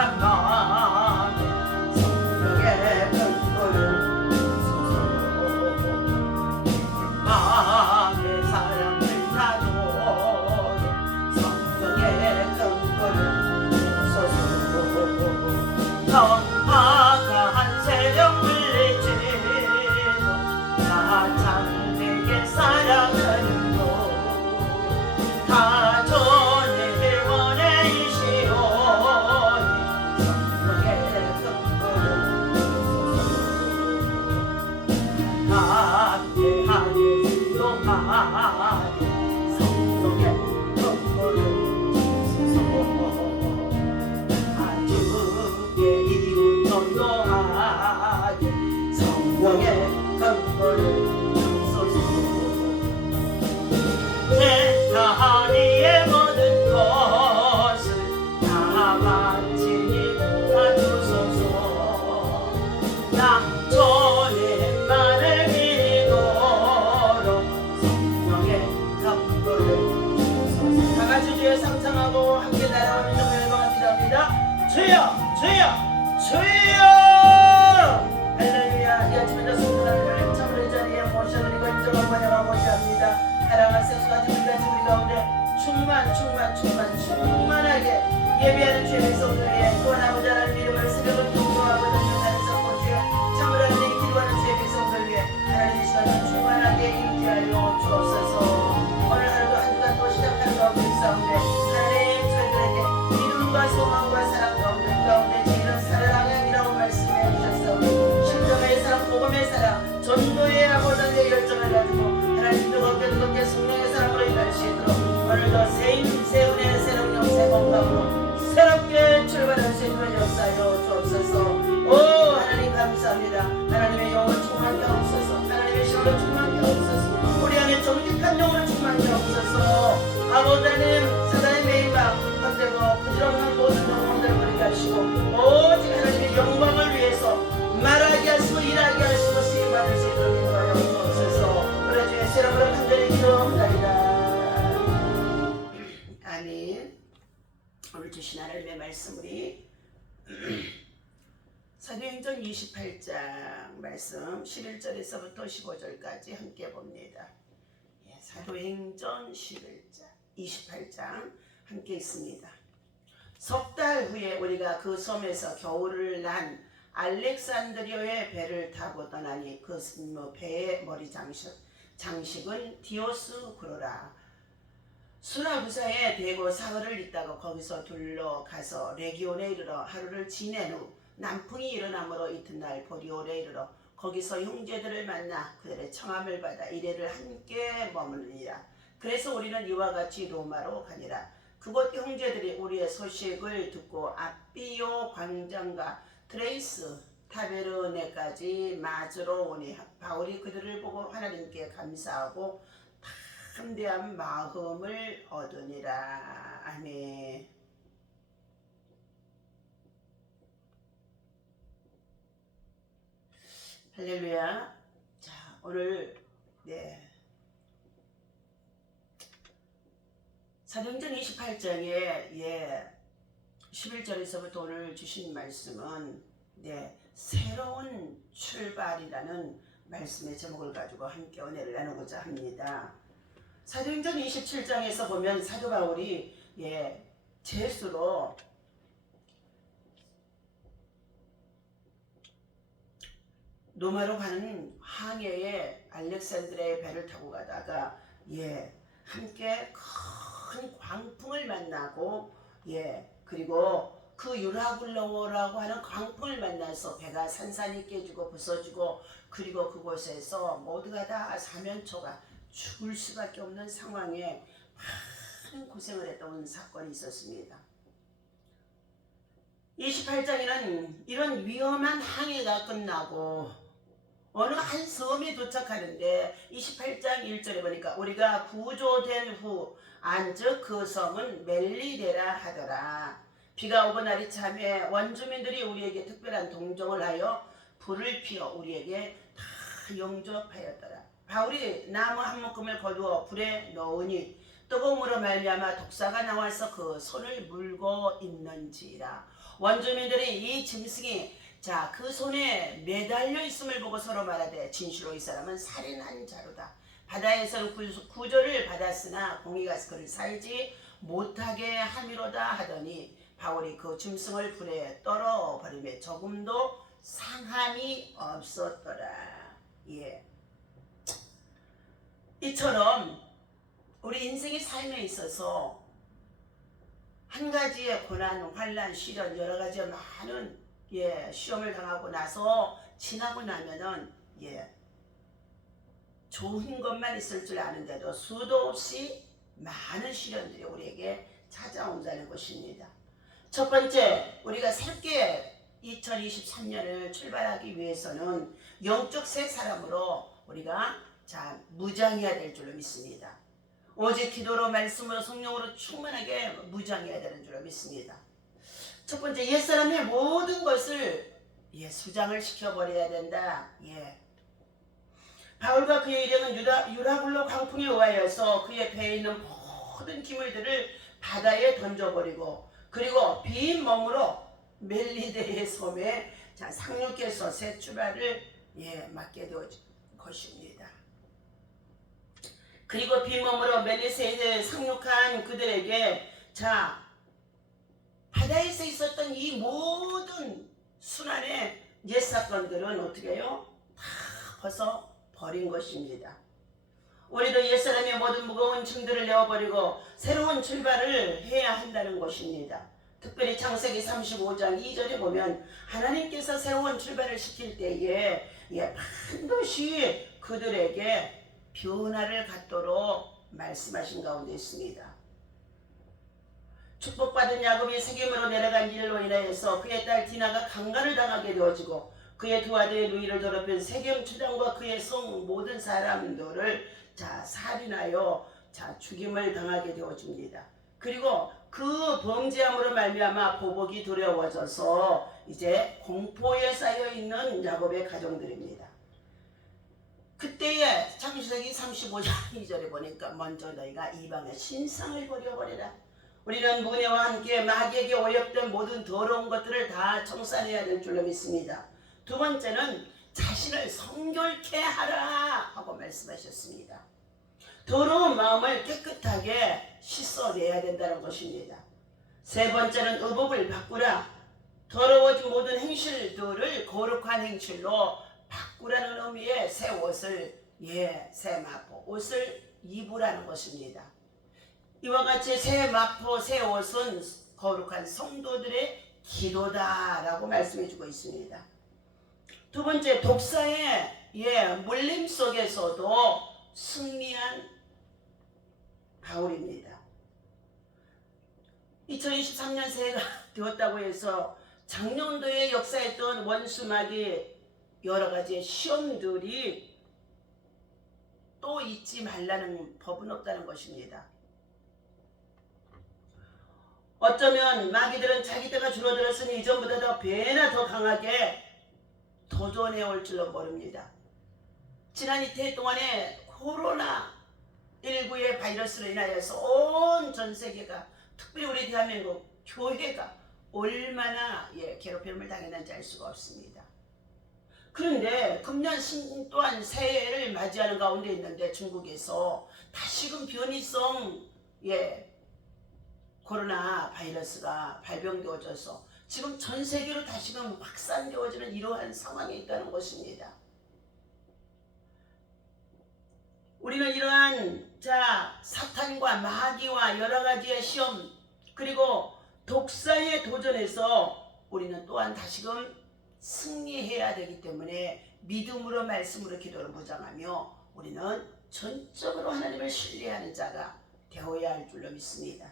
강하게 성령의 근거를 주소서. 마음의 사랑을 나누어 성령의 근거를 주소서. 험악한 세력 물리치고 나 참되게 사랑하는 것 다 전에 원해이시오니 성령의 근거를 주소서. 담대하게 순종하니 성령의 근거를 주소서. 가족의 이웃 전도하니 성령의 근거를 하니의 모든 것을 다 바치니 도와주소서. 나 전에만을 믿도록 성령의 근거를 주소서. 다 같이 주여 상상하고 함께 날아오는 정의 영광을 기도합니다. 주여 주여 주여. 할렐루야. 이 아침에 성도님을 참으로 이 자리에 모셔드리고 인정하고 환영하고자 합니다. 사랑하세요. 수고하신 우리 가운데 충만하게 예배하는 주의 백성들 위해 구원하고자 하는 이름을 새벽을 통로하고 던져가는 성포주에 참으로 하나님이 기도하는 주의 백성들 위해 하나님의 시간을 충만하게 임재하여 주옵소서. 오늘 하루도 한 주간 또 시작하는 가운데 있사온데 하나님 저희들에게 믿음과 소망과 사랑 가운데 저희는 사랑이라고 말씀해 주셨사오니 신정의 사랑, 복음의 사랑, 전도의 아버지의 열정을 가지고 하나님 뜨겁게 성령의 사랑으로 일할 수 있도록 오늘도 새 힘, 새 은혜, 새로운 영, 새 건강으로 새롭게 출발할 수 있는 역사여 주옵소서. 오 하나님 감사합니다. 하나님의 영을 충만케 하옵소서. 하나님의 신으로 충만케 하옵소서. 우리 안에 정직한 영을 충만케 하옵소서. 아버지 하나님 사단의 매임과 헛되고 부질없는 모든 영혼들을 버리게 하시고 오직 하나님의 영광을 위해서 말하게 하시고 일하게 하시고 쓰임받을 수 있도록 인도하여 주옵소서. 그래 주의 세력으로 간절히 기도합니다. 아멘. 오늘 주신 하나님의 말씀 우리 사도행전 28장 말씀 11절에서부터 15절까지 함께 봅니다. 사도행전 28장 함께 있습니다. 석 달 후에 우리가 그 섬에서 겨울을 난 알렉산드리아의 배를 타고 떠나니 그 배의 머리 장식은 디오스쿠로라. 수라부사에 대고 사흘을 있다가 거기서 둘러가서 레기온에 이르러 하루를 지낸 후 남풍이 일어나므로 이튿날 보리올에 이르러 거기서 형제들을 만나 그들의 청함을 받아 이래를 함께 머무르니라. 그래서 우리는 이와 같이 로마로 가니라. 그곳 형제들이 우리의 소식을 듣고 아비오 광장과 트레이스 타베르네까지 맞으러 오니 바울이 그들을 보고 하나님께 감사하고 담대한 마음을 얻으니라. 아멘. 할렐루야. 자, 오늘 사도행전 28장에 11절에서부터 오늘 주신 말씀은 새로운 출발이라는 말씀의 제목을 가지고 함께 은혜를 나누고자 합니다. 사도행전 27장에서 보면 사도 바울이 제수로 로마로 가는 항해에 알렉산드리아의 배를 타고 가다가 함께 큰 광풍을 만나고 그리고 그 유라굴로라고 하는 광풍을 만나서 배가 산산이 깨지고 부서지고 그리고 그곳에서 모두가 다 사면초가 죽을 수밖에 없는 상황에 많은 고생을 했던 사건이 있었습니다. 28장에는 이런 위험한 항해가 끝나고 어느 한 섬에 도착하는데 28장 1절에 보니까 우리가 구조된 후 안즉 그 섬은 멜리데라 하더라. 비가 오고 날이 참에 원주민들이 우리에게 특별한 동정을 하여 불을 피워 우리에게 다 영접하였더라. 바울이 나무 한 묶음을 거두어 불에 넣으니 뜨거움으로 말미암아 독사가 나와서 그 손을 물고 있는지라. 원주민들이 이 짐승이 자, 그 손에 매달려 있음을 보고 서로 말하되 진실로 이 사람은 살인한 자로다. 바다에서는 구조를 받았으나 공의가 그를 살지 못하게 함이로다 하더니 바울이 그 짐승을 불에 떨어버리며 조금도 상함이 없었더라. 예. 이처럼 우리 인생의 삶에 있어서 한 가지의 고난, 환난, 시련, 여러 가지의 많은 시험을 당하고 나서 지나고 나면은 좋은 것만 있을 줄 아는데도 수도 없이 많은 시련들이 우리에게 찾아온다는 것입니다. 첫 번째, 우리가 새롭게 2023년을 출발하기 위해서는 영적 새 사람으로 우리가 무장해야 될 줄로 믿습니다. 오직 기도로 말씀으로 성령으로 충만하게 무장해야 되는 줄로 믿습니다. 첫 번째, 옛사람의 모든 것을 수장을 시켜버려야 된다. 바울과 그의 일행은 유라굴로 광풍에 의하여서 그의 배에 있는 모든 기물들을 바다에 던져버리고 그리고 빈 몸으로 멜리데의 섬에 상륙해서 새 출발을 맞게 된 것입니다. 그리고 빈 몸으로 멜리세에 상륙한 그들에게 바다에서 있었던 이 모든 순환의 옛 사건들은 어떻게 해요? 다 벗어 버린 것입니다. 우리도 옛사람의 모든 무거운 짐들을 내어버리고 새로운 출발을 해야 한다는 것입니다. 특별히 창세기 35장 2절에 보면 하나님께서 새로운 출발을 시킬 때에 반드시 그들에게 변화를 갖도록 말씀하신 가운데 있습니다. 축복받은 야곱이 세겜으로 내려간 일로 인하여서 그의 딸 디나가 강간을 당하게 되어지고 그의 두 아들의 누이를 더럽힌 세겜 초장과 그의 성 모든 사람들을 살인하여 죽임을 당하게 되어집니다. 그리고 그 범죄함으로 말미암아 보복이 두려워져서 이제 공포에 쌓여있는 야곱의 가정들입니다. 그때에 창세기 35장 2절에 보니까 먼저 너희가 이방의 신상을 버려버리라. 우리는 문해와 함께 마귀에게 오역된 모든 더러운 것들을 다 청산해야 될 줄로 믿습니다. 두 번째는 자신을 성결케 하라 하고 말씀하셨습니다. 더러운 마음을 깨끗하게 씻어내야 된다는 것입니다. 세 번째는 의복을 바꾸라. 더러워진 모든 행실들을 거룩한 행실로 바꾸라는 의미의 새 옷을 새 마포 옷을 입으라는 것입니다. 이와 같이 새 마포 새 옷은 거룩한 성도들의 기도다라고 말씀해주고 있습니다. 두 번째, 독사의 물림 속에서도 승리한 바울입니다. 2023년 새해가 되었다고 해서 작년도에 역사했던 원수마귀 여러 가지의 시험들이 또 잊지 말라는 법은 없다는 것입니다. 어쩌면 마귀들은 자기 때가 줄어들었으니 이전보다 더 배나 더 강하게 도전해 올 줄로 모릅니다. 지난 이태 동안에 코로나19의 바이러스로 인하여서 온 전 세계가 특별히 우리 대한민국 교회가 얼마나 괴롭힘을 당했는지 알 수가 없습니다. 그런데 금년 또한 새해를 맞이하는 가운데 있는데 중국에서 다시금 변이성 코로나 바이러스가 발병되어져서 지금 전 세계로 다시금 확산되어지는 이러한 상황에 있다는 것입니다. 우리는 이러한 사탄과 마귀와 여러 가지의 시험 그리고 독사에 도전해서 우리는 또한 다시금 승리해야 되기 때문에 믿음으로 말씀으로 기도를 무장하며 우리는 전적으로 하나님을 신뢰하는 자가 되어야 할 줄로 믿습니다.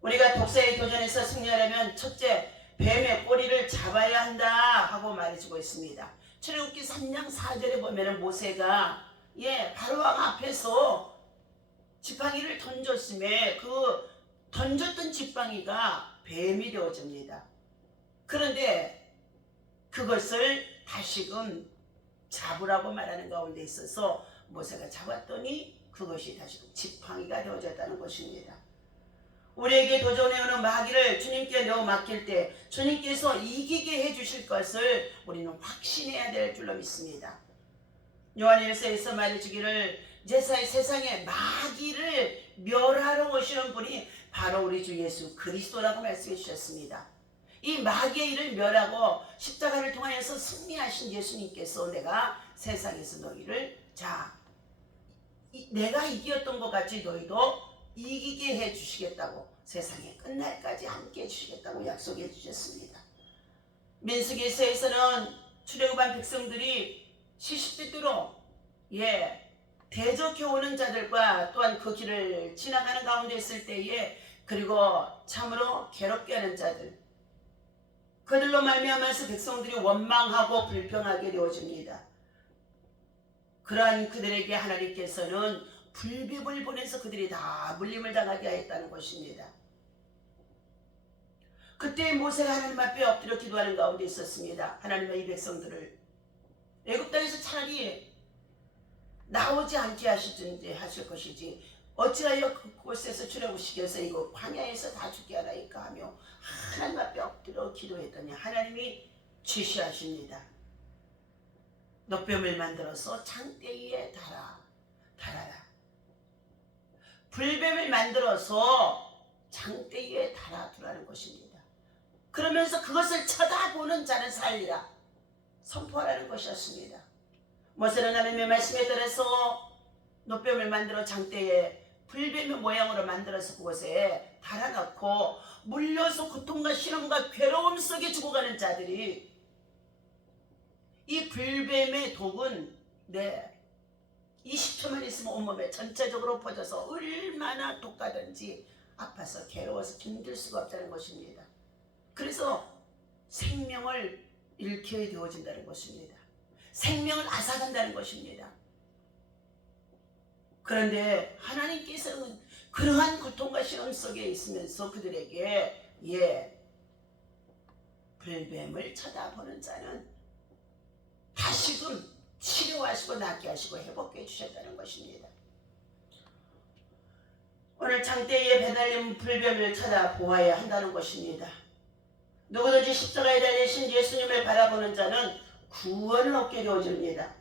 우리가 독사에 도전해서 승리하려면 첫째, 뱀의 꼬리를 잡아야 한다 하고 말해주고 있습니다. 출애굽기 3장 4절에 보면 모세가 바로왕 앞에서 지팡이를 던졌음에 그 던졌던 지팡이가 뱀이 되어집니다. 그런데 그것을 다시금 잡으라고 말하는 가운데 있어서 모세가 잡았더니 그것이 다시금 지팡이가 되어졌다는 것입니다. 우리에게 도전해오는 마귀를 주님께 내어 맡길 때 주님께서 이기게 해주실 것을 우리는 확신해야 될 줄로 믿습니다. 요한일서에서 말해주기를 제사의 세상에 마귀를 멸하러 오시는 분이 바로 우리 주 예수 그리스도라고 말씀해 주셨습니다. 이 마귀의 일을 멸하고 십자가를 통하여서 승리하신 예수님께서 내가 세상에서 너희를 내가 이겼던 것 같이 너희도 이기게 해주시겠다고 세상의 끝날까지 함께 해주시겠다고 약속해 주셨습니다. 민수기서에서는 출애굽한 백성들이 70대대로 대적해오는 자들과 또한 그 길을 지나가는 가운데 있을 때에 그리고 참으로 괴롭게 하는 자들 그들로 말미암아서 백성들이 원망하고 불평하게 되어집니다. 그러한 그들에게 하나님께서는 불뱀을 보내서 그들이 다 물림을 당하게 하였다는 것입니다. 그때 모세가 하나님 앞에 엎드려 기도하는 가운데 있었습니다. 하나님의 이 백성들을 애굽 땅에서 차라리 나오지 않게 하실 것이지 어찌하여 그곳에서 출애굽시켜서 이거 광야에서 다 죽게 하나이까 하며 하나님 앞에 엎드려 기도했더니 하나님이 지시하십니다. 놋뱀을 만들어서 장대 위에 달아라. 불뱀을 만들어서 장대 위에 달아두라는 것입니다. 그러면서 그것을 쳐다보는 자는 살리라 선포하라는 것이었습니다. 모세는 하나님의 말씀에 따라서 놋뱀을 만들어 장대에 불뱀의 모양으로 만들어서 그곳에 달아놓고 물려서 고통과 시련과 괴로움 속에 죽어가는 자들이 이 불뱀의 독은 20초만 있으면 온몸에 전체적으로 퍼져서 얼마나 독하든지 아파서 괴로워서 견딜 수가 없다는 것입니다. 그래서 생명을 잃게 되어진다는 것입니다. 생명을 앗아간다는 것입니다. 그런데 하나님께서는 그러한 고통과 시험 속에 있으면서 그들에게 불뱀을 쳐다보는 자는 다시금 치료하시고 낫게 하시고 회복해 주셨다는 것입니다. 오늘 장대에 배달린 불뱀을 쳐다보아야 한다는 것입니다. 누구든지 십자가에 달리신 예수님을 바라보는 자는 구원을 얻게 되어집니다.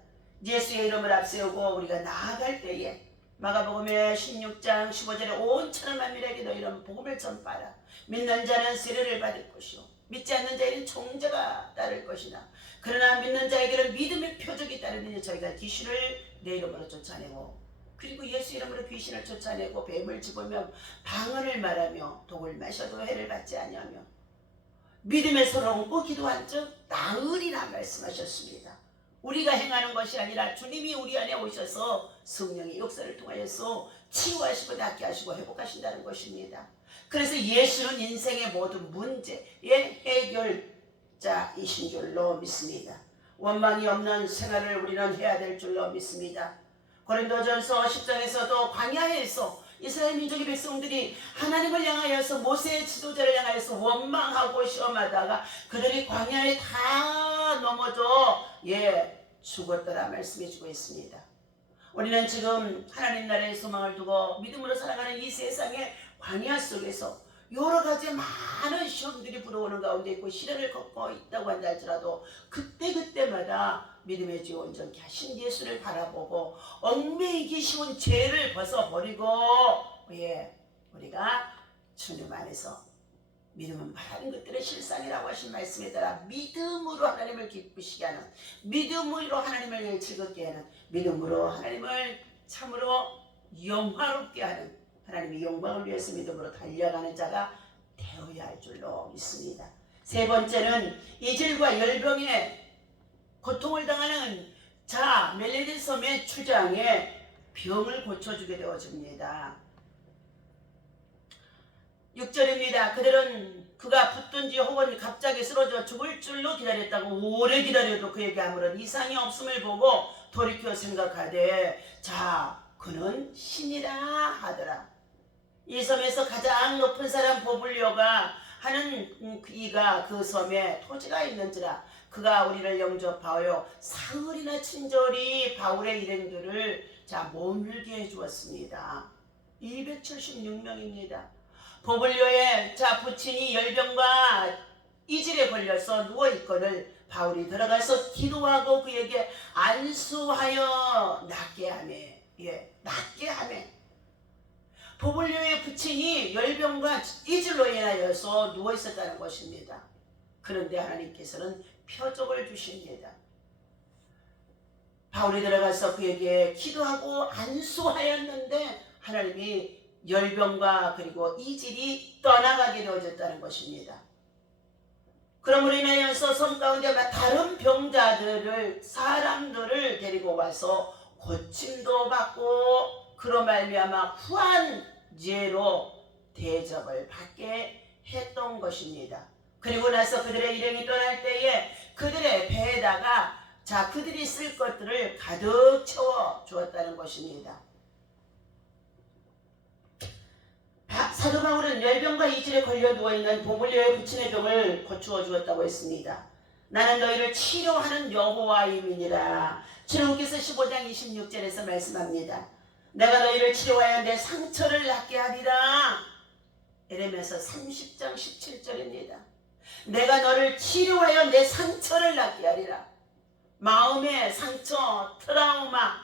예수의 이름을 앞세우고 우리가 나아갈 때에 마가복음의 16장 15절에 온 천하 만민에게 너희는 복음을 전파하라. 믿는 자는 세례를 받을 것이요 믿지 않는 자에게는 종자가 따를 것이나 그러나 믿는 자에게는 믿음의 표적이 따르느니 저희가 귀신을 내 이름으로 쫓아내고 그리고 예수 이름으로 귀신을 쫓아내고 뱀을 집으며 방언을 말하며 독을 마셔도 해를 받지 아니하며 믿음의 손을 얹고 기도한 즉 나으리라 말씀하셨습니다. 우리가 행하는 것이 아니라 주님이 우리 안에 오셔서 성령의 역사를 통하여서 치유하시고 낫게 하시고 회복하신다는 것입니다. 그래서 예수는 인생의 모든 문제의 해결자이신 줄로 믿습니다. 원망이 없는 생활을 우리는 해야 될 줄로 믿습니다. 고린도전서 10장에서도 광야에서 이스라엘 민족의 백성들이 하나님을 향하여서 모세의 지도자를 향하여서 원망하고 시험하다가 그들이 광야에 다 넘어져 죽었더라 말씀해주고 있습니다. 우리는 지금 하나님 나라의 소망을 두고 믿음으로 살아가는 이 세상의 광야 속에서 여러 가지 많은 시험들이 불어오는 가운데 있고 시련을 겪고 있다고 한다 할지라도 그때마다 믿음의 주 온전케 하신 예수를 바라보고 얽매이기 쉬운 죄를 벗어버리고 우리가 주님 안에서 믿음은 바라는 것들의 실상이라고 하신 말씀에 따라 믿음으로 하나님을 기쁘시게 하는 믿음으로 하나님을 즐겁게 하는 믿음으로 하나님을 참으로 영화롭게 하는 하나님의 영광을 위해서 믿음으로 달려가는 자가 되어야 할 줄로 믿습니다. 세 번째는 이질과 열병에 고통을 당하는 자 멜레디 섬의 추장에 병을 고쳐주게 되어집니다. 6절입니다. 그들은 그가 붙든지 혹은 갑자기 쓰러져 죽을 줄로 기다렸다고 오래 기다려도 그에게 아무런 이상이 없음을 보고 돌이켜 생각하되 그는 신이라 하더라. 이 섬에서 가장 높은 사람 보블리오가 하는 이가 그 섬에 토지가 있는지라 그가 우리를 영접하여 사흘이나 친절히 바울의 일행들을 머물게 해주었습니다. 276명입니다. 보블리오의 부친이 열병과 이질에 걸려서 누워있거늘 바울이 들어가서 기도하고 그에게 안수하여 낫게 하매. 낫게 하매. 보블리오의 부친이 열병과 이질로 인하여서 누워있었다는 것입니다. 그런데 하나님께서는 표적을 주십니다. 바울이 들어가서 그에게 기도하고 안수하였는데 하나님이 열병과 그리고 이질이 떠나가게 되어졌다는 것입니다. 그러므로 인하여서 섬 가운데 다른 병자들을 사람들을 데리고 와서 고침도 받고 그로 말미암아 후한죄로 대접을 받게 했던 것입니다. 그리고 나서 그들의 일행이 떠날 때에 그들의 배에다가 그들이 쓸 것들을 가득 채워 주었다는 것입니다. 사도 바울은 열병과 이질에 걸려 누워있는 보블리오의 부친의 병을 고추어 주었다고 했습니다. 나는 너희를 치료하는 여호와임이니라. 주님께서 15장 26절에서 말씀합니다. 내가 너희를 치료하여 내 상처를 낫게 하리라. 에레미야서 30장 17절입니다. 내가 너를 치료하여 내 상처를 낫게 하리라. 마음의 상처, 트라우마,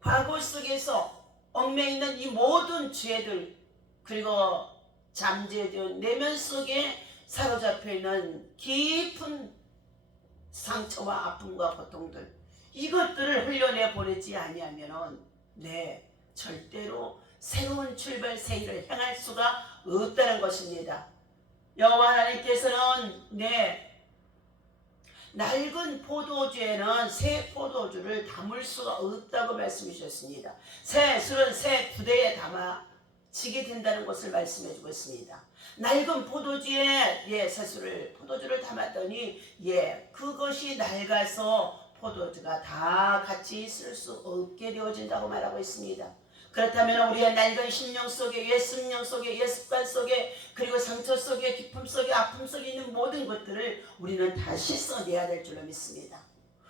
과거 속에서 얽매이는 이 모든 죄들, 그리고 잠재된 내면 속에 사로잡혀 있는 깊은 상처와 아픔과 고통들, 이것들을 흘려내 보내지 아니하면은 절대로 새로운 출발 새 일을 향할 수가 없다는 것입니다. 여호와 하나님께서는 낡은 포도주에는 새 포도주를 담을 수가 없다고 말씀하셨습니다. 새 술은 새 부대에 담아지게 된다는 것을 말씀해주고 있습니다. 낡은 포도주에 새 술을 포도주를 담았더니 그것이 낡아서 포도주가 다 같이 쓸 수 없게 되어진다고 말하고 있습니다. 그렇다면 우리의 낡은 심령 속에 옛습령 속에 옛습관 속에 그리고 상처 속에 기쁨 속에 아픔 속에 있는 모든 것들을 우리는 다 씻어내야 될 줄로 믿습니다.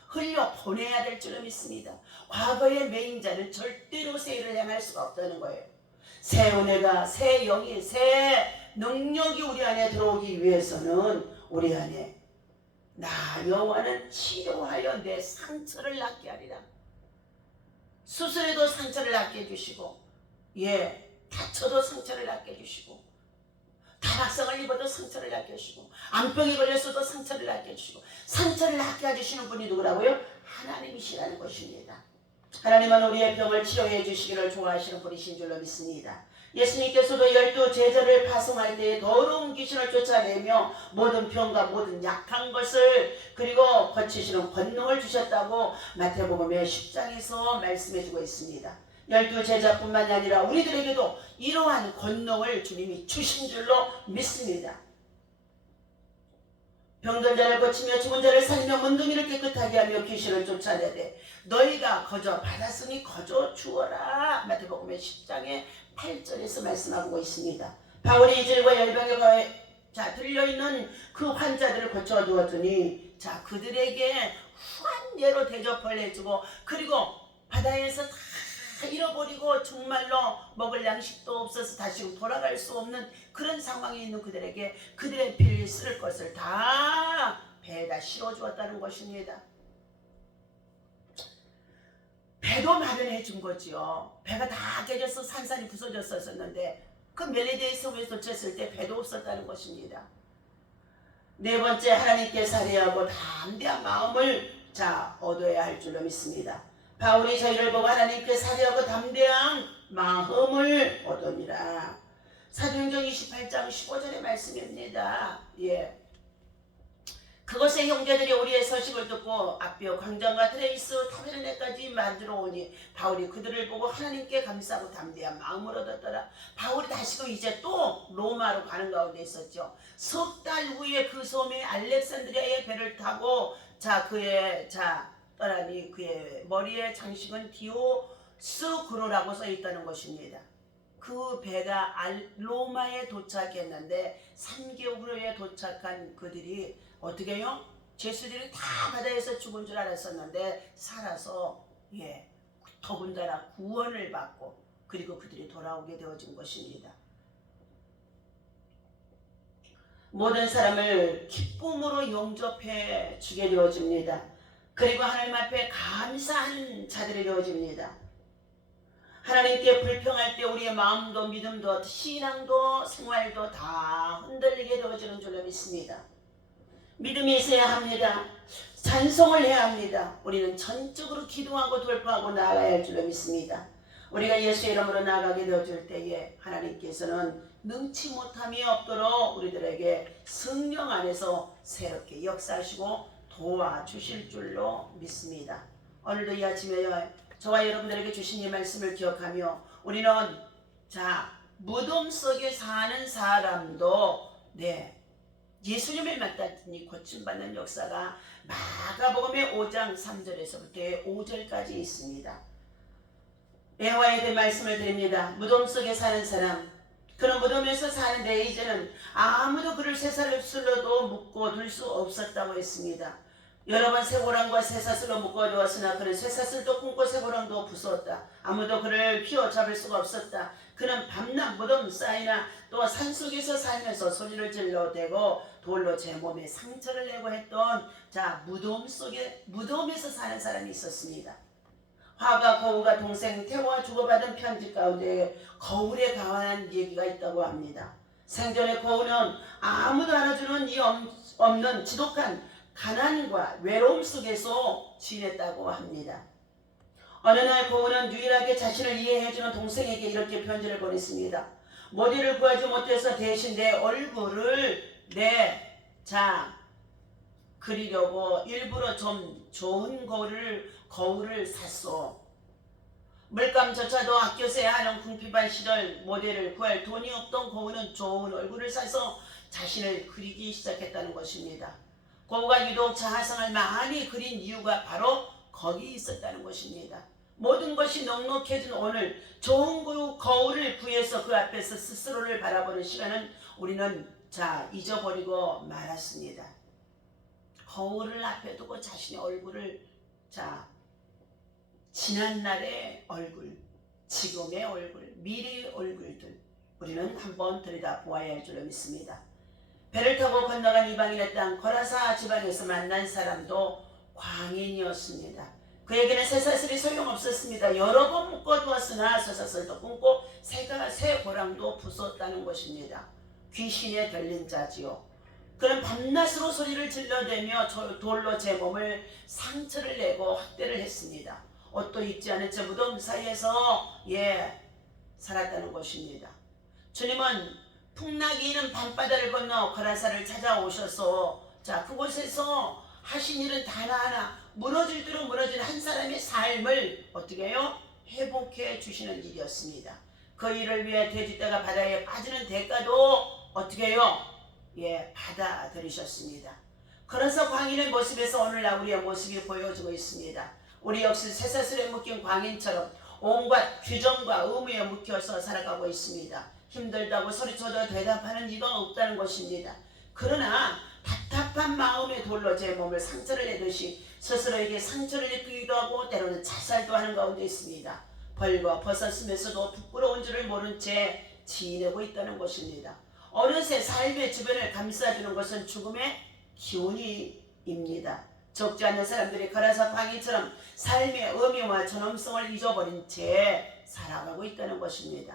흘려보내야 될 줄로 믿습니다. 과거의 매인자는 절대로 새 일을 향할 수가 없다는 거예요. 새 은혜가 새 영이 새 능력이 우리 안에 들어오기 위해서는 우리 안에 나 여호와는 치료하여 내 상처를 낫게 하리라. 수술에도 상처를 낫게 해주시고 다쳐도 상처를 낫게 해주시고 다락상을 입어도 상처를 낫게 해주시고 암병에 걸렸어도 상처를 낫게 해주시고 상처를 낫게 해주시는 분이 누구라고요? 하나님이시라는 것입니다. 하나님은 우리의 병을 치료해 주시기를 좋아하시는 분이신 줄로 믿습니다. 예수님께서도 12 제자를 파송할 때에 더러운 귀신을 쫓아내며 모든 병과 모든 약한 것을 그리고 고치시는 권능을 주셨다고 마태복음의 10장에서 말씀해주고 있습니다. 12 제자뿐만 아니라 우리들에게도 이러한 권능을 주님이 주신 줄로 믿습니다. 병든 자를 고치며 죽은 자를 살리며 문둥이를 깨끗하게 하며 귀신을 쫓아내되 너희가 거저 받았으니 거저 주어라. 마태복음의 10장의 8절에서 말씀하고 있습니다. 바울이 이질과 열병에 들려있는 그 환자들을 고쳐두었더니 그들에게 후한예로 대접을 해주고 그리고 바다에서 다 잃어버리고 정말로 먹을 양식도 없어서 다시 돌아갈 수 없는 그런 상황에 있는 그들에게 그들의 피를 쓸 것을 다 배에다 실어주었다는 것입니다. 배도 마련해 준 거지요. 배가 다 깨져서 산산이 부서졌었는데 그 멜리데이 섬에 도착했을 때 배도 없었다는 것입니다. 네 번째, 하나님께 살해하고 담대한 마음을 얻어야 할 줄로 믿습니다. 바울이 저희를 보고 하나님께 살해하고 담대한 마음을 얻으니라. 사도행전 28장 15절의 말씀입니다. 그것의 형제들이 우리의 서식을 듣고 아비오 광장과 트레이스 타베르네까지 만들어 오니 바울이 그들을 보고 하나님께 감사하고 담대한 마음을 얻었더라. 바울이 다시금 이제 또 로마로 가는 가운데 있었죠. 석 달 후에 그 섬에 알렉산드리아의 배를 타고 그의 떠나니 그의 머리에 장식은 디오스구로라고 써 있다는 것입니다. 그 배가 로마에 도착했는데 3개월 후에 도착한 그들이 어떻게 해요? 죄수들이 다 바다에서 죽은 줄 알았었는데 살아서 더군다나 구원을 받고 그리고 그들이 돌아오게 되어진 것입니다. 모든 사람을 기쁨으로 용접해 주게 되어집니다. 그리고 하나님 앞에 감사하는 자들이 되어집니다. 하나님께 불평할 때 우리의 마음도 믿음도 신앙도 생활도 다 흔들리게 되어지는 줄로 믿습니다. 믿음이 있어야 합니다. 찬송을 해야 합니다. 우리는 전적으로 기도하고 돌파하고 나아가야 할 줄로 믿습니다. 우리가 예수 이름으로 나아가게 되어줄 때에 하나님께서는 능치 못함이 없도록 우리들에게 성령 안에서 새롭게 역사하시고 도와주실 줄로 믿습니다. 오늘도 이 아침에 저와 여러분들에게 주신 이 말씀을 기억하며 우리는 무덤 속에 사는 사람도 예수님을 만났더니 고침받는 역사가 마가복음의 5장 3절에서부터 5절까지 있습니다. 여호와에 대해 말씀을 드립니다. 무덤 속에 사는 사람, 그는 무덤에서 사는데 이제는 아무도 그를 쇠사슬로도 묶어둘 수 없었다고 했습니다. 여러 번 쇠고랑과 쇠사슬로 묶어두었으나 그는 쇠사슬도 끊고 쇠고랑도 부수었다. 아무도 그를 휘어잡을 수가 없었다. 그는 밤낮 무덤 사이나 또 산속에서 살면서 소리를 질러대고 돌로 제 몸에 상처를 내고 했던 무덤에서 사는 사람이 있었습니다. 화가 거우가 동생 태호와 주고받은 편지 가운데 거울에 관한 얘기가 있다고 합니다. 생전에 거우는 아무도 알아주는 이 없는 지독한 가난과 외로움 속에서 지냈다고 합니다. 어느 날 거우는 유일하게 자신을 이해해주는 동생에게 이렇게 편지를 보냈습니다. 모디를 구하지 못해서 대신 내 얼굴을 그리려고 일부러 좀 좋은 거울을 샀소. 물감조차도 아껴 써야 하는 궁핍한 시절 모델을 구할 돈이 없던 거우는 좋은 얼굴을 사서 자신을 그리기 시작했다는 것입니다. 거우가 유독 자화상을 많이 그린 이유가 바로 거기 있었다는 것입니다. 모든 것이 넉넉해진 오늘 좋은 거울을 구해서 그 앞에서 스스로를 바라보는 시간은 우리는 잊어버리고 말았습니다. 거울을 앞에 두고 자신의 얼굴을 지난날의 얼굴, 지금의 얼굴, 미래의 얼굴들 우리는 한번 들여다보아야 할 줄로 믿습니다. 배를 타고 건너간 이방인의 땅 거라사 지방에서 만난 사람도 광인이었습니다. 그에게는 쇠사슬이 소용없었습니다. 여러 번 묶어두었으나 쇠사슬도 끊고 쇠고랑도 부쉈다는 것입니다. 귀신에 들린 자지요. 그는 밤낮으로 소리를 질러대며 돌로 제 몸을 상처를 내고 학대를 했습니다. 옷도 입지 않은 채 무덤 사이에서 살았다는 것입니다. 주님은 풍나기는 밤바다를 건너 거라사를 찾아오셔서 그곳에서 하신 일은 하나하나 무너질 대로 무너진 한 사람의 삶을 어떻게 해요? 회복해 주시는 일이었습니다. 그 일을 위해 돼지떼가 바다에 빠지는 대가도 어떻게 해요? 받아들이셨습니다. 그래서 광인의 모습에서 오늘날 우리의 모습이 보여지고 있습니다. 우리 역시 쇠사슬에 묶인 광인처럼 온갖 규정과 의무에 묶여서 살아가고 있습니다. 힘들다고 소리쳐도 대답하는 이가 없다는 것입니다. 그러나 답답한 마음의 돌로 제 몸을 상처를 내듯이 스스로에게 상처를 입히기도 하고 때로는 자살도 하는 가운데 있습니다. 벌과 벗었으면서도 부끄러운 줄을 모른 채 지내고 있다는 것입니다. 어느새 삶의 주변을 감싸주는 것은 죽음의 기운입니다. 적지 않는 사람들이 거라사 광인처럼 삶의 의미와 전험성을 잊어버린 채 살아가고 있다는 것입니다.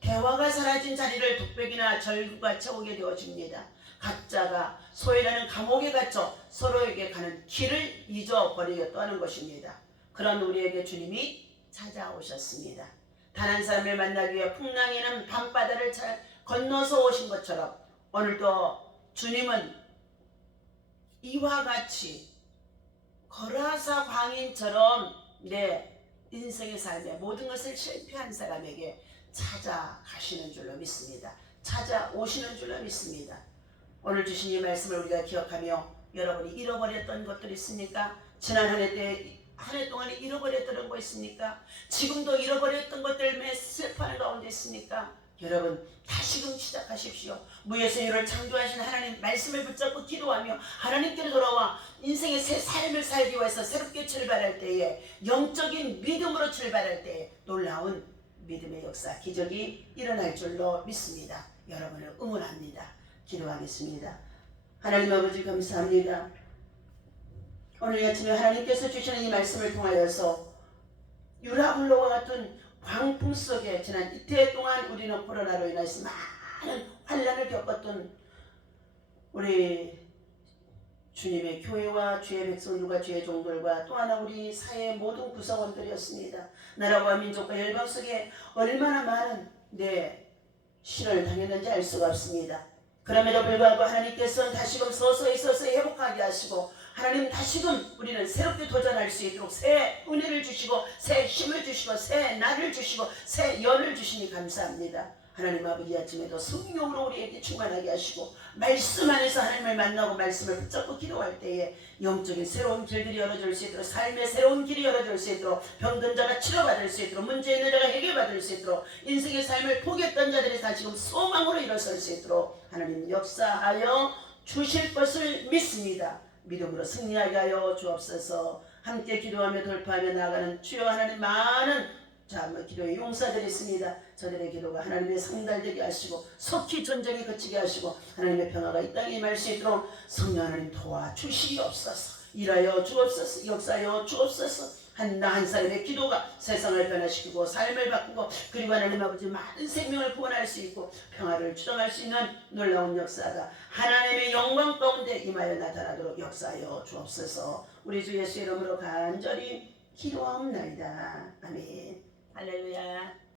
대화가 사라진 자리를 독백이나 절구가 채우게 되어집니다. 각자가 소외라는 감옥에 갇혀 서로에게 가는 길을 잊어버리겠다 하는 것입니다. 그런 우리에게 주님이 찾아오셨습니다. 단 한 사람을 만나기 위해 풍랑이는 밤바다를 건너서 오신 것처럼 오늘도 주님은 이와 같이 거라사 광인처럼 내 인생의 삶에 모든 것을 실패한 사람에게 찾아가시는 줄로 믿습니다. 찾아오시는 줄로 믿습니다. 오늘 주신 이 말씀을 우리가 기억하며 여러분이 잃어버렸던 것들이 있습니까? 지난 한 해 동안에 잃어버렸던 거 있습니까? 지금도 잃어버렸던 것들 때문에 슬퍼하는 가운데 있습니까? 여러분 다시금 시작하십시오. 무에서 유를 창조하신 하나님 말씀을 붙잡고 기도하며 하나님께로 돌아와 인생의 새 삶을 살기 위해서 새롭게 출발할 때에 영적인 믿음으로 출발할 때에 놀라운 믿음의 역사 기적이 일어날 줄로 믿습니다. 여러분을 응원합니다. 기도하겠습니다. 하나님 아버지 감사합니다. 오늘 아침에 하나님께서 주시는 이 말씀을 통하여서 유라굴로와 같은 광풍 속에 지난 이태 동안 우리는 코로나로 인해서 많은 환난을 겪었던 우리 주님의 교회와 주의 백성들과 주의 종들과 또 하나 우리 사회의 모든 구성원들이었습니다. 나라와 민족과 열방 속에 얼마나 많은 시련을 당했는지 알 수가 없습니다. 그럼에도 불구하고 하나님께서는 다시금 서서히 회복하게 하시고 하나님 다시금 우리는 새롭게 도전할 수 있도록 새 은혜를 주시고 새 힘을 주시고 새 날을 주시고 새 연을 주시니 감사합니다. 하나님 아버지 아침에도 성령으로 우리에게 충만하게 하시고 말씀 안에서 하나님을 만나고 말씀을 붙잡고 기도할 때에 영적인 새로운 길들이 열어질 수 있도록 삶의 새로운 길이 열어질 수 있도록 병든 자가 치료받을 수 있도록 문제 있는 자가 해결받을 수 있도록 인생의 삶을 포기했던 자들이 다시금 소망으로 일어설 수 있도록 하나님 역사하여 주실 것을 믿습니다. 믿음으로 승리하게 하여 주옵소서. 함께 기도하며 돌파하며 나아가는 주여 하나님 많은 기도의 용사들이 있습니다. 저들의 기도가 하나님의 상달되게 하시고 속히 전쟁이 그치게 하시고 하나님의 평화가 이 땅에 임할 수 있도록 성령 하나님 도와주시옵소서. 일하여 주옵소서. 역사하여 주옵소서. 한 사람의 기도가 세상을 변화시키고 삶을 바꾸고 그리고 하나님 아버지 많은 생명을 구원할 수 있고 평화를 주장할 수 있는 놀라운 역사가 하나님의 영광 가운데 임하여 나타나도록 역사하여 주옵소서. 우리 주 예수 이름으로 간절히 기도하옵나이다. 아멘. 할렐루야.